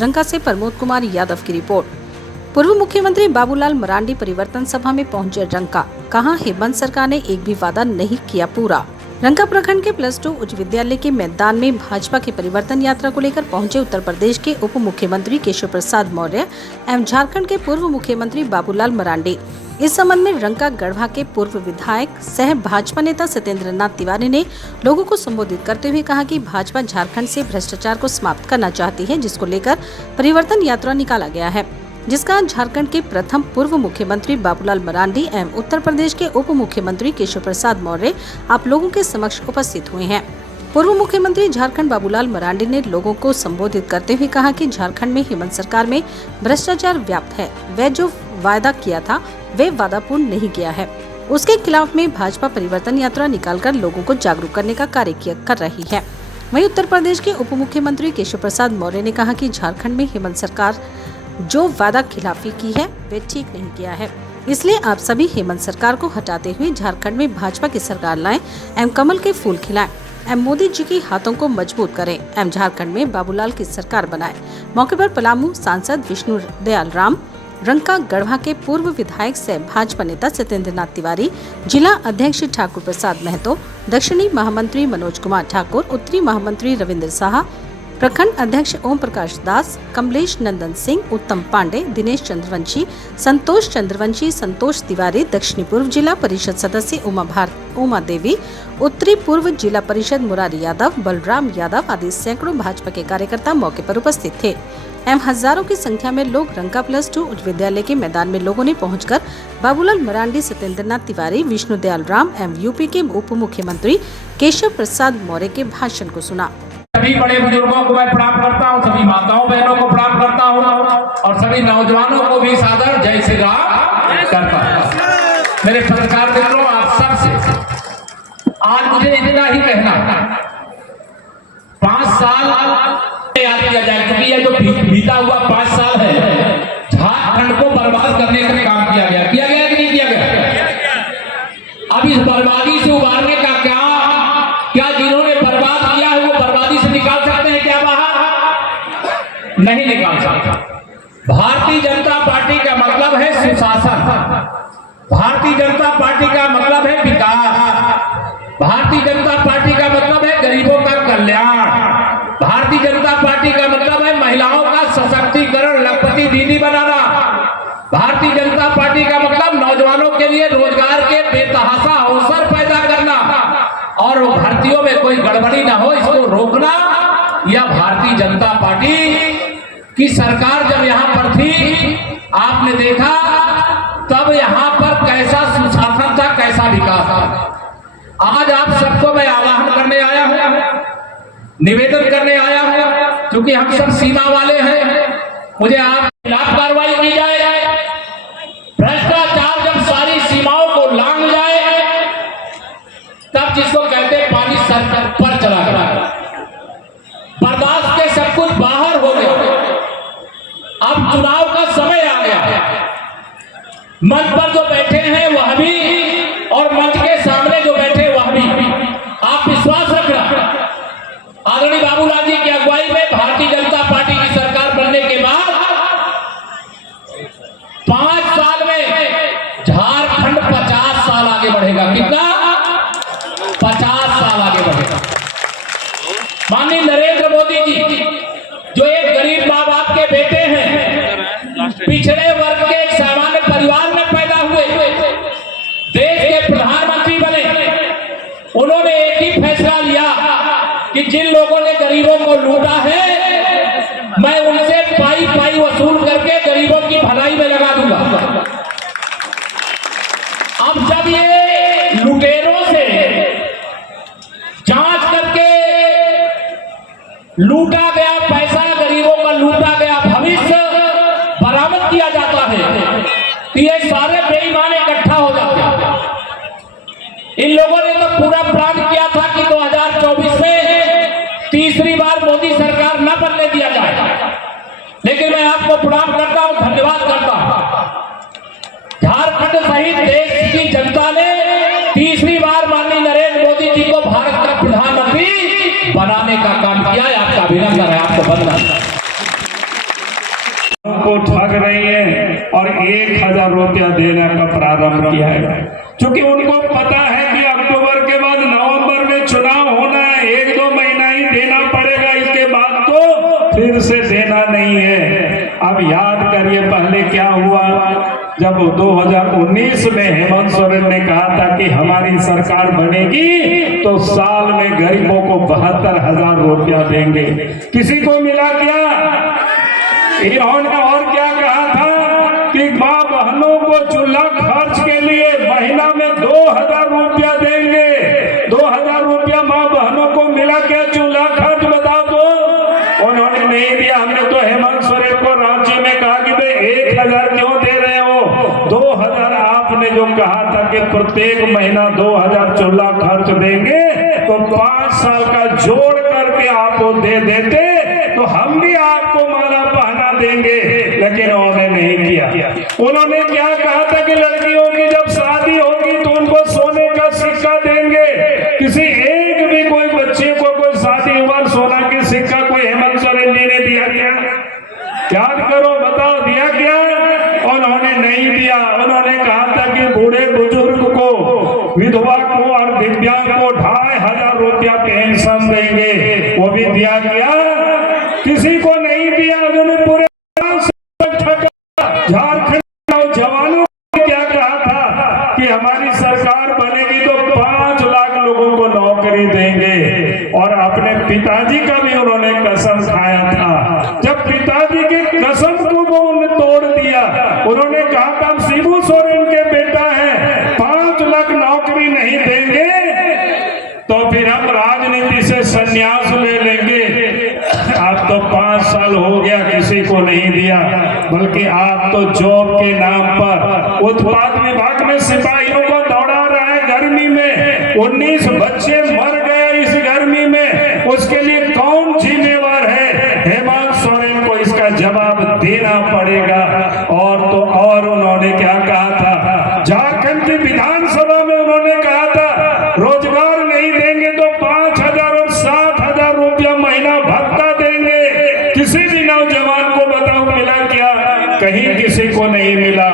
रंका से प्रमोद कुमार यादव की रिपोर्ट। पूर्व मुख्यमंत्री बाबूलाल मरांडी परिवर्तन सभा में पहुंचे रंका, कहा हेमंत सरकार ने एक भी वादा नहीं किया पूरा। रंका प्रखंड के +2 उच्च विद्यालय के मैदान में भाजपा की परिवर्तन यात्रा को लेकर पहुंचे उत्तर प्रदेश के उप मुख्यमंत्री केशव प्रसाद मौर्य एवं झारखंड के पूर्व मुख्यमंत्री बाबूलाल मरांडी। इस संबंध में रंका गढ़वा के पूर्व विधायक सह भाजपा नेता सत्येंद्र नाथ तिवारी ने लोगों को संबोधित करते हुए कहा कि भाजपा झारखंड से भ्रष्टाचार को समाप्त करना चाहती है, जिसको लेकर परिवर्तन यात्रा निकाला गया है, जिसका झारखंड के प्रथम पूर्व मुख्यमंत्री बाबूलाल मरांडी एवं उत्तर प्रदेश के उप मुख्यमंत्री केशव प्रसाद मौर्य आप लोगों के समक्ष उपस्थित हुए हैं। पूर्व मुख्यमंत्री झारखंड बाबूलाल मरांडी ने लोगों को संबोधित करते हुए कहा कि झारखंड में हेमंत सरकार में भ्रष्टाचार व्याप्त है। वह जो वादा किया था वे वादा पूर्ण नहीं किया है। उसके खिलाफ में भाजपा परिवर्तन यात्रा निकालकर लोगों को जागरूक करने का कार्य कर रही है। वहीं उत्तर प्रदेश के उप मुख्यमंत्री केशव प्रसाद मौर्य ने कहा कि झारखंड में हेमंत सरकार जो वादा खिलाफी की है वे ठीक नहीं किया है, इसलिए आप सभी हेमंत सरकार को हटाते हुए झारखंड में भाजपा की सरकार लाएं एवं कमल के फूल खिलाएं एवं मोदी जी के हाथों को मजबूत करें एवं झारखंड में बाबूलाल की सरकार बनाएं। मौके पर पलामू सांसद विष्णु दयाल राम, रंका गढ़वा के पूर्व विधायक सह भाजपा नेता सत्येंद्र नाथ तिवारी, जिला अध्यक्ष ठाकुर प्रसाद महतो, दक्षिणी महामंत्री मनोज कुमार ठाकुर, उत्तरी महामंत्री रविंद्र साहा, प्रखंड अध्यक्ष ओम प्रकाश दास, कमलेश नंदन सिंह, उत्तम पांडे, दिनेश चंद्रवंशी, संतोष चंद्रवंशी, संतोष तिवारी, दक्षिणी पूर्व जिला परिषद सदस्य उमा देवी, उत्तरी पूर्व जिला परिषद मुरारी यादव, बलराम यादव आदि सैकड़ों भाजपा के कार्यकर्ता मौके पर उपस्थित थे एवं हजारों की संख्या में लोग रंका +2 उच्च विद्यालय के मैदान में लोगों ने पहुंचकर बाबूलाल मरांडी, सत्येंद्र नाथ तिवारी, विष्णु दयाल राम एवं यूपी के उप मुख्यमंत्री केशव प्रसाद मौर्य के भाषण को सुना। सभी बड़े बुजुर्गों को मैं प्रणाम करता हूँ, सभी माताओं बहनों को प्रणाम करता हूँ और सभी नौजवानों को भी सादर जय श्री राम करता हूँ। मेरे पत्रकार मित्रों, आप सबसे आज मुझे इतना ही कहना, 5 साल याद किया जाए, क्योंकि ये जो बीता हुआ 5 साल है झारखंड को बर्बाद करने का काम किया गया कि नहीं किया गया। अब इस बर्बादी से उबारने का क्या जिन्होंने बर्बाद किया है वो बर्बादी से निकाल सकते हैं क्या बाहर? नहीं निकाल सकते। भारतीय जनता पार्टी का मतलब है सुशासन, भारतीय जनता पार्टी का मतलब है विकास, भारतीय जनता पार्टी का मतलब है गरीबों का कल्याण, भारतीय जनता पार्टी का मतलब है महिलाओं का सशक्तिकरण, लखपति दीदी बनाना, भारतीय जनता पार्टी का मतलब नौजवानों के लिए रोजगार के बेतहाशा अवसर पैदा करना और भर्तियों में कोई गड़बड़ी ना हो इसको रोकना। यह भारतीय जनता पार्टी की सरकार जब यहाँ पर थी आपने देखा तब यहाँ पर कैसा सुशासन था, कैसा विकास था। आज आप सबको मैं आह्वान करने आया हूँ, निवेदन करने आया हूँ, क्योंकि हम सब सीमा वाले हैं, मुझे आप खिलाफ कार्रवाई की जाए। भ्रष्टाचार जब सारी सीमाओं को लांघ जाए तब जिसको कहते हैं पानी सर पर चला गया, बर्दाश्त के सब कुछ बाहर हो गया। अब चुनाव का समय आ गया, मंच पर जो बैठे हैं वह भी और मंच के सामने जो बैठे वह भी, आप विश्वास रखना आदरणीय बाबूलाल जी की अगुवाई में भारतीय जनता पार्टी की सरकार बनने के बाद 5 साल में झारखंड 50 साल आगे बढ़ेगा। कितना? 50 साल आगे बढ़ेगा। माननीय नरेंद्र मोदी जी जो एक गरीब माँ बाप के बेटे हैं, पिछड़े वर्ग के एक सामान्य परिवार में पैदा हुए, देश के प्रधानमंत्री बने, उन्होंने एक ही फैसला लिया कि जिन लोगों ने गरीबों को लूटा है मैं उनसे पाई पाई वसूल करके गरीबों की भलाई में लगा दूंगा। अब जब ये लुटेरों से जांच करके लूटा गया पैसा, गरीबों का लूटा गया भविष्य बरामद किया जाता है तो ये सारे बेईमान इकट्ठा हो जाते हैं। इन लोगों ने तो पूरा प्लान किया था कि 2024 में तीसरी बार मोदी सरकार न बनने दिया जाए, लेकिन मैं आपको प्रणाम करता हूं, धन्यवाद करता हूं। झारखंड सहित देश की जनता ने तीसरी बार माननीय नरेंद्र मोदी जी को भारत का प्रधानमंत्री बनाने का काम किया है। आपका अभिनंदन है, आपको बधाई। भाग रही हैं और 1,000 रुपया देने का प्रारंभ किया है, क्योंकि उनको पता है कि अक्टूबर के बाद नवंबर में चुनाव होना है, 1-2 महीना ही देना पड़ेगा, इसके बाद तो फिर से देना नहीं है। अब याद करिए पहले क्या हुआ, जब 2019 में हेमंत सोरेन ने कहा था कि हमारी सरकार बनेगी तो साल में गरीबों को 72,000 रुपया देंगे। किसी को मिला क्या? इन्होंने और क्या कहा था कि माँ बहनों को चूल्हा खर्च के लिए महीना में 2,000 रुपया देंगे। 2,000 रुपया माँ बहनों को मिला क्या चूल्हा खर्च? बता दो। उन्होंने नहीं दिया। हमने तो हेमंत सोरेन को रांची में कहा कि भाई 1,000 क्यों दे रहे हो? 2,000 आपने जो कहा था कि प्रत्येक महीना 2,000 चूल्हा खर्च देंगे, तो 5 साल का जोड़ करके आपको दे देते तो हम भी आपको माला पहना देंगे, लेकिन उन्होंने नहीं किया। उन्होंने क्या कहा था कि लड़कियों की जब शादी होगी तो उनको सोने का सिक्का देंगे। किसी एक भी कोई बच्चे को कोई शादी हुआ सोना के सिक्का कोई हेमंत सोरेन जी ने दिया क्या? याद करो, बताओ दिया क्या? उन्होंने नहीं दिया। उन्होंने कहा था कि बूढ़े बुजुर्ग को, विधवा को और दिव्यांग को 2,500 रुपया पेंशन देंगे, वो भी दिया क्या? किसी को नहीं दिया। उन्होंने पूरे झारखंड जवानों को क्या कहा था कि हमारी सरकार बनेगी तो 5 लाख लोगों को नौकरी देंगे, और अपने पिताजी का भी उन्होंने कसम खाया था। जब पिताजी के कसम को वो उन्होंने तोड़ दिया, उन्होंने कहा था हम शिबू सोरेन के बेटा हैं, 5 लाख नौकरी नहीं देंगे तो फिर हम राजनीति से संन्यास ले लेंगे। अब तो 5 साल हो गया, किसी को नहीं दिया, बल्कि आप तो जॉब के नाम पर उत्पाद विभाग में सिपाहियों को दौड़ा रहा है। गर्मी में 19 बच्चे मर गए इस गर्मी में, उसके लिए कौन जिम्मेवार है? हेमंत सोरेन को इसका जवाब देना पड़ेगा। और उन्होंने क्या कहा था? झारखंड की विधानसभा में उन्होंने कहा था रोजगार नहीं देंगे तो 5,000 और 7,000 रुपया महीना भत्ता देंगे। किसी भी नौजवान को बताओ मिला क्या? कहीं किसी को नहीं मिला।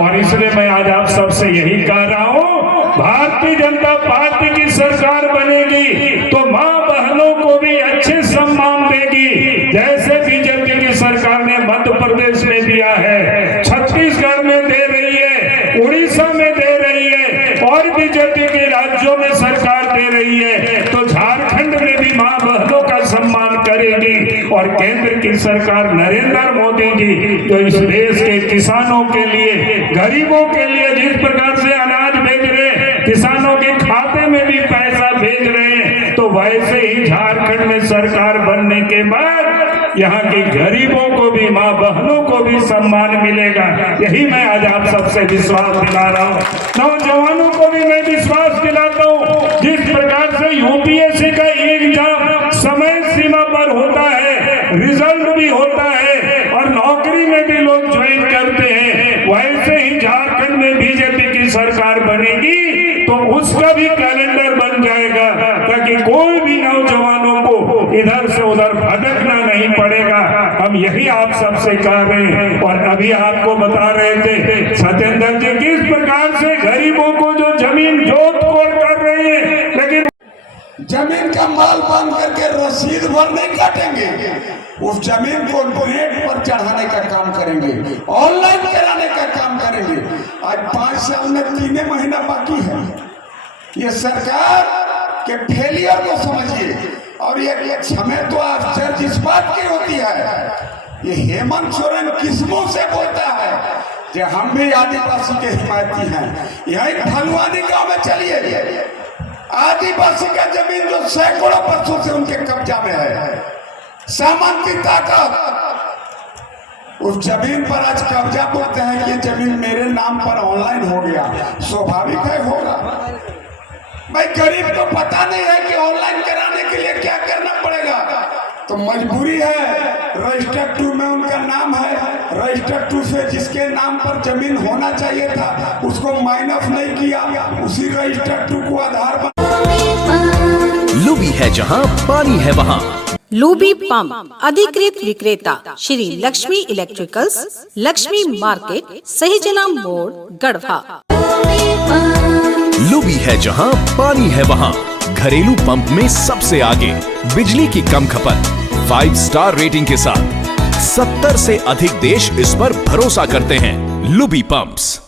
और इसलिए मैं आज आप सबसे यही कह रहा हूं, भारतीय जनता पार्टी की सरकार बनेगी तो मां बहनों को भी अच्छे सम्मान देगी, जैसे बीजेपी की सरकार ने मध्य प्रदेश में दिया है, छत्तीसगढ़ में दे रही है, उड़ीसा में दे रही है, और बीजेपी के राज्यों में सरकार दे रही है, तो झारखंड में भी मां बहनों का सम्मान करेगी। और केंद्र की सरकार नरेंद्र मोदी जी जो इस देश के किसानों के लिए, गरीबों के लिए जिस प्रकार से अनाज भेज रहे हैं, किसानों के खाते में भी पैसा भेज रहे हैं, तो वैसे ही झारखंड में सरकार बनने के बाद यहाँ के गरीबों को भी, माँ बहनों को भी सम्मान मिलेगा। यही मैं आज आप सबसे विश्वास दिला रहा हूँ। नौजवानों को भी मैं विश्वास दिलाता हूँ, जिस प्रकार से यूपीएससी का एग्जाम समय सीमा पर होता है, रिजल्ट भी होता है और नौकरी में भी लोग ज्वाइन करते हैं, वैसे ही झारखंड में बीजेपी की सरकार बनेगी तो उसका भी कैलेंडर बन जाएगा, ताकि कोई भी नौजवानों को इधर से उधर भटकना नहीं पड़ेगा। हम यही आप सबसे कह रहे हैं। और अभी आपको बता रहे थे सत्येंद्र जी किस प्रकार से गरीबों को जो जमीन जोत तोड़ कर रहे हैं, लेकिन जमीन का माल बांध करके रसीद भर नहीं काटेंगे, उस जमीन को नेट पर चढ़ाने का काम करेंगे, ऑनलाइन कराने का काम करेंगे। आज 5 साल में 3 महीना बाकी है। ये सरकार के फेलियर को समझिए। और ये समय तो आश्चर्य इस बात की होती है, ये हेमंत सोरेन किस मुंह से बोलता है कि हम भी आदिवासी के हिमायती हैं। यही फलवानी गांव में चलिए, आदिवासी का जमीन जो सैकड़ों वर्षों से उनके कब्जा में है, सामान की ताकत, उस जमीन पर आज कब्जा बोलते हैं कि ये जमीन मेरे नाम पर ऑनलाइन हो गया। स्वाभाविक है होगा। भाई गरीब को पता नहीं है कि ऑनलाइन कराने के लिए क्या करना पड़ेगा, तो मजबूरी है। रजिस्टर 2 में उनका नाम है, रजिस्टर 2 से जिसके नाम पर जमीन होना चाहिए था उसको माइनस नहीं किया, उसी रजिस्टर 2 को आधार बना। लुबी है जहां पानी है वहां, लूबी पंप अधिकृत विक्रेता श्री लक्ष्मी इलेक्ट्रिकल्स, लक्ष्मी मार्केट, सहीजना मोड़, गढ़वा। लूबी है जहां पानी है वहां, घरेलू पंप में सबसे आगे, बिजली की कम खपत, 5 स्टार रेटिंग के साथ 70 से अधिक देश इस पर भरोसा करते हैं। Luby pumps.